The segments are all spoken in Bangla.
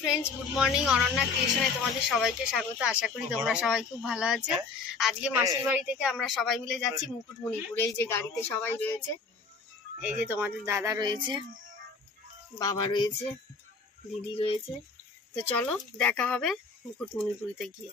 फ्रेंड्स गुड मर्निंग अनन्या क्रिएशने तुम्हारे सबाइके स्वागत। आशा करी তোমরা সবাই খুব ভালো আছো। আজকে মাসির বাড়ি থেকে আমরা সবাই মিলে যাচ্ছি মুকুটমণিপুর। এই যে গাড়িতে সবাই রয়েছে, এই যে তোমাদের দাদা রয়েছে, বাবা রয়েছে, দিদি রয়েছে। তো চলো দেখা হবে মুকুটমণিপুরিতে গিয়ে।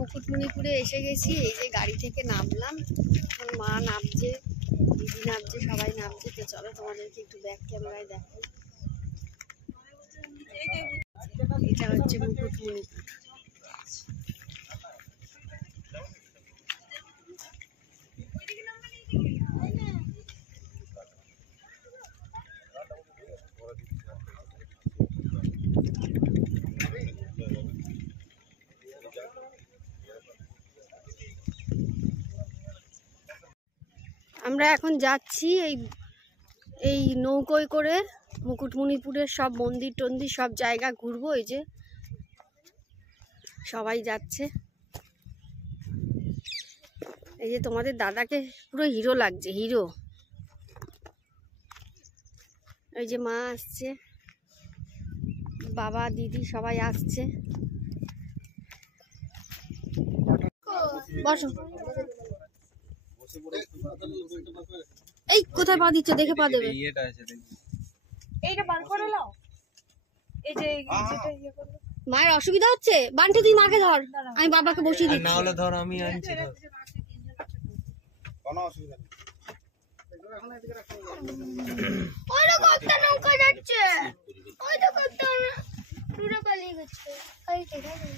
মুকুটমণিপুরে এসে গেছি। এই যে গাড়ি থেকে নামলাম, মা নামছে, দিদি নামছে, সবাই নামছে। তো চলো তোমাদেরকে একটু ব্যাক ক্যামেরায় দেখাই। এটা হচ্ছে মুকুটমণিপুর। আমরা এখন যাচ্ছি এই নৌকোয় করে মুকুটমণিপুরের সব মন্দির টন্দির সব জায়গা ঘুরবো। এই যে সবাই যাচ্ছে। এই যে তোমাদের দাদাকে পুরো হিরো লাগছে, হিরো। এই যে মা আসছে, বাবা দিদি সবাই আসছে। বসো। এই কোথায় পা দিচ্ছে দেখে পা দেবে। মায়ের অসুবিধা হচ্ছে। বান্টি তুই মাকে ধর, আমি বাবাকে বসিয়ে দিচ্ছি। আমি আনছি। কোনো অসুবিধা নেই। ওই দেখো একটা নৌকা যাচ্ছে, ওই দেখো একটা পুরো পালিয়ে গেছে। এই ঠিক আছে।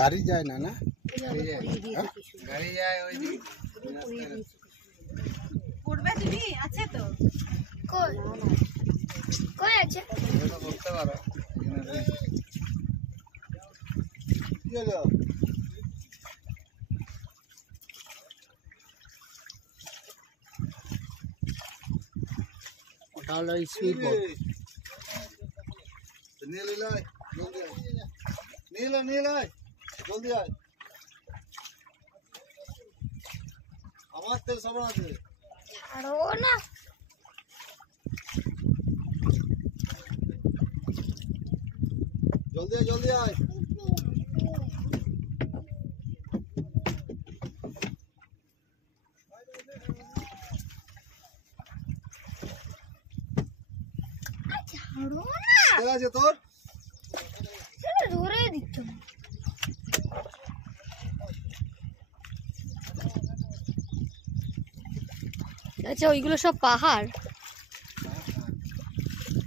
গাড়ি যায় না, না গাড়ি যায় ওই দিকে পড়বে। তুমি আছে তো কই কই আছে এটা বলতে পারো। কি হলো? ওটা হলো স্পিড বোট। নীল লাই জলদি আয়, নীল আয় জলদি আয়। আমার তেল সাবান আছে, ছাড়ো না। জলদি আয় জলদি আয়। আছে তোর ধরে দিচ্ছ আচ্ছা ওইগুলো সব পাহাড়।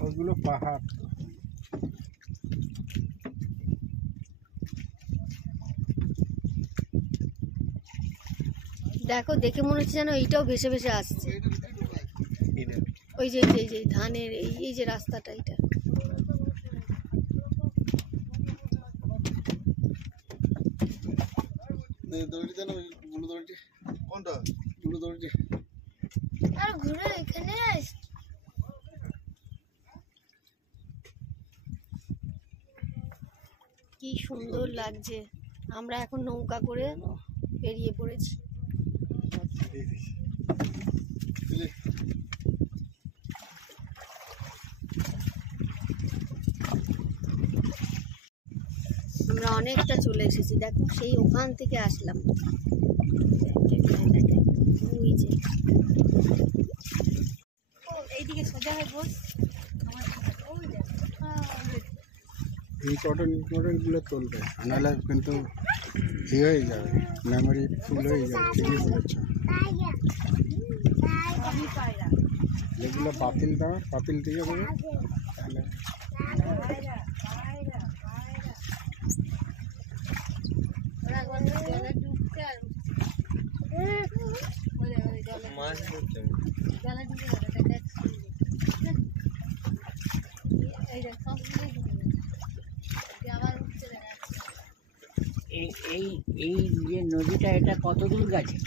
ওগুলো পাহাড়। দেখো দেখে মনে হচ্ছে যেন এইটাও ভেসে ভেসে আসছে। ওই যে এই যে ধানের এই যে রাস্তাটা এটা। দড়িটা না গুলো দড়িটি কোনটা গুলো দড়িটি আর ঘুরে এখানে আস কি সুন্দর লাগছে। আমরা এখন নৌকা করে বেরিয়ে পড়েছি। আমরা অনেকটা চলে এসেছি, দেখো সেই ওখান থেকে আসলাম। ওই যে এইদিকে সোজা হয়ে বস। এই গুলো তুলবে, নাহলে কিন্তু হয়ে যাবে, মেমোরি ফুল হয়ে যাবে। ঠিকই বলেছ, যেগুলো বাতিল দেওয়া বাতিল দিয়ে দেবে তাহলে। এই যে নদীটা, এটা কত দূর গেছে?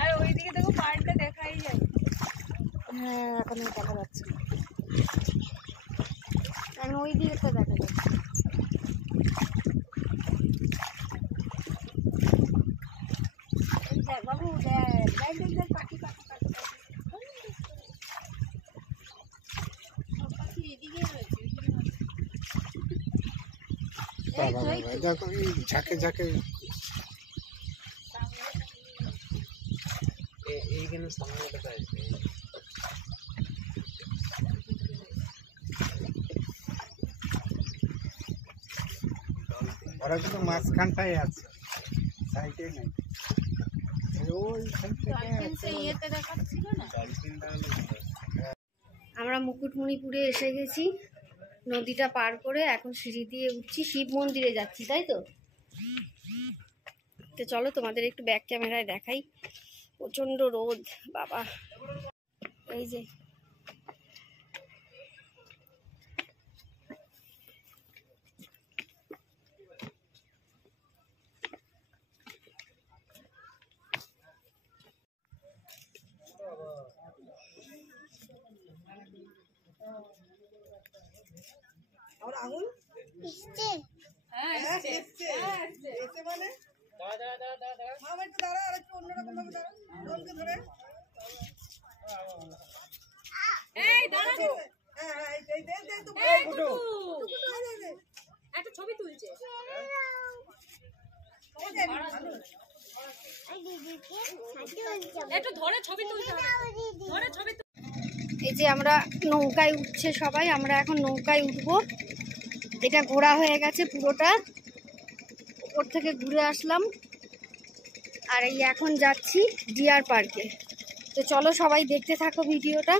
আর ওইদিকে দেখো পাড়টা দেখাই যায়। হ্যাঁ এখন দেখা যাচ্ছে, এখন ওই দিকে তো দেখা যাচ্ছে। বাবু দেখ পাখি পাখি পাখি বাবা বাবা, দেখো এই ঝাঁকে ঝাঁকে এইখানে সামনে একটা আছে। ওরা কিন্তু মাঝখানটাই আছে, সাইডে নেই। আমরা মুকুটমণিপুরে এসে গেছি, নদীটা পার করে এখন সিঁড়ি দিয়ে উঠছি, শিব মন্দিরে যাচ্ছি, তাই তো? তো চলো তোমাদের একটু ব্যাক ক্যামেরায় দেখাই। প্রচণ্ড রোদ বাবা। এই যে একটা ছবি তুলছে। একটু ধরে ছবি তুলতে হবে, ধরে ছবি। এই যে আমরা নৌকায় উঠছে সবাই, আমরা এখন নৌকায় উঠবো। এটা ঘোরা হয়ে গেছে পুরোটা, ওপর থেকে ঘুরে আসলাম। আর এই এখন যাচ্ছি ডিয়ার পার্কে। তো চলো সবাই দেখতে থাকো ভিডিওটা।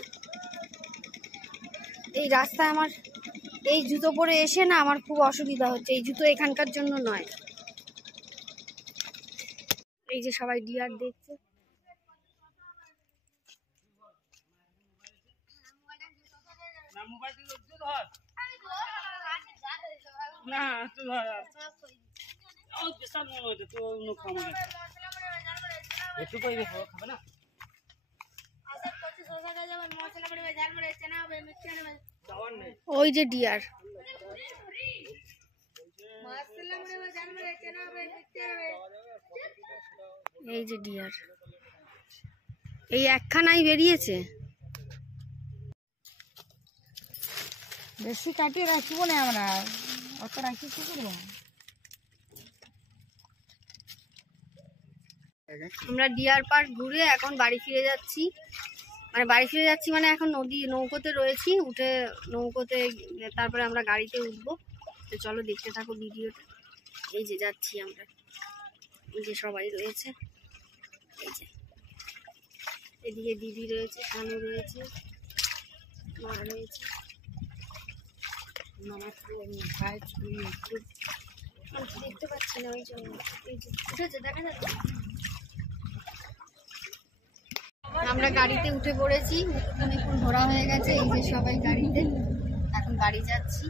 এই রাস্তায় আমার এই জুতো পরে এসে না আমার খুব অসুবিধা হচ্ছে, এই জুতো এখানকার জন্য নয়। এই যে সবাই ডিয়ার দেখছে। না তুই বিশাল মনে হচ্ছে তো অন্য খাবো একটু করে খাবে না। ওই যে ডিয়ার, এই যে ডিয়ার, এই একখানাই বেরিয়েছে। বেশি কাটিয়ে রাখবো না আমরা, অত রাখি কি করবো? আমরা ডিয়ার পার্ক ঘুরে এখন বাড়ি ফিরে যাচ্ছি, মানে এখন নৌকোতে রয়েছি, উঠে নৌকোতে তারপরে আমরা গাড়িতে উঠবো। তো চলো দেখতে থাকো ভিডিওটা। এই যে যাচ্ছি আমরা, এই যে সবাই রয়েছে, এই যে এদিকে দিদি রয়েছে, শানু রয়েছে, মা রয়েছে, দেখতে পাচ্ছি না ওই জন্য। এই যে উঠেছে, দেখা যাচ্ছে। আমরা গাড়িতে উঠে পড়েছি, মুকুটমণিপুর ঘোরা হয়ে গেছে। এই যে সবাই গাড়িতে, এখন বাড়ি যাচ্ছি।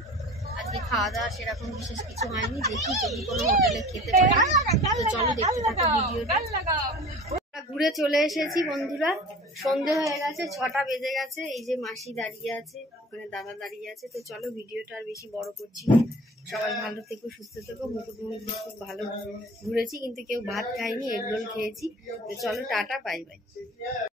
আজকে খাওয়া দাওয়া সেরকম বিশেষ কিছু হয়নি, দেখি যদি কোনো হোটেলে খেতে পারি। তো চলো দেখতে থাকো ভিডিওটা। ঘুরে চলে এসেছি বন্ধুরা, সন্ধে হয়ে গেছে, 6টা বেজে গেছে। এই যে মাসি দাঁড়িয়ে আছে, ওখানে দাদা দাঁড়িয়ে আছে। তো চলো ভিডিওটা আর বেশি বড় করছি না। সবাই ভালো থেকো, সুস্থ থেকো। মুকুটমণিপুর খুব ভালো ঘুরেছি, কিন্তু কেউ ভাত খায়নি, এগরোল খেয়েছি। তো চলো টাটা, বাই বাই।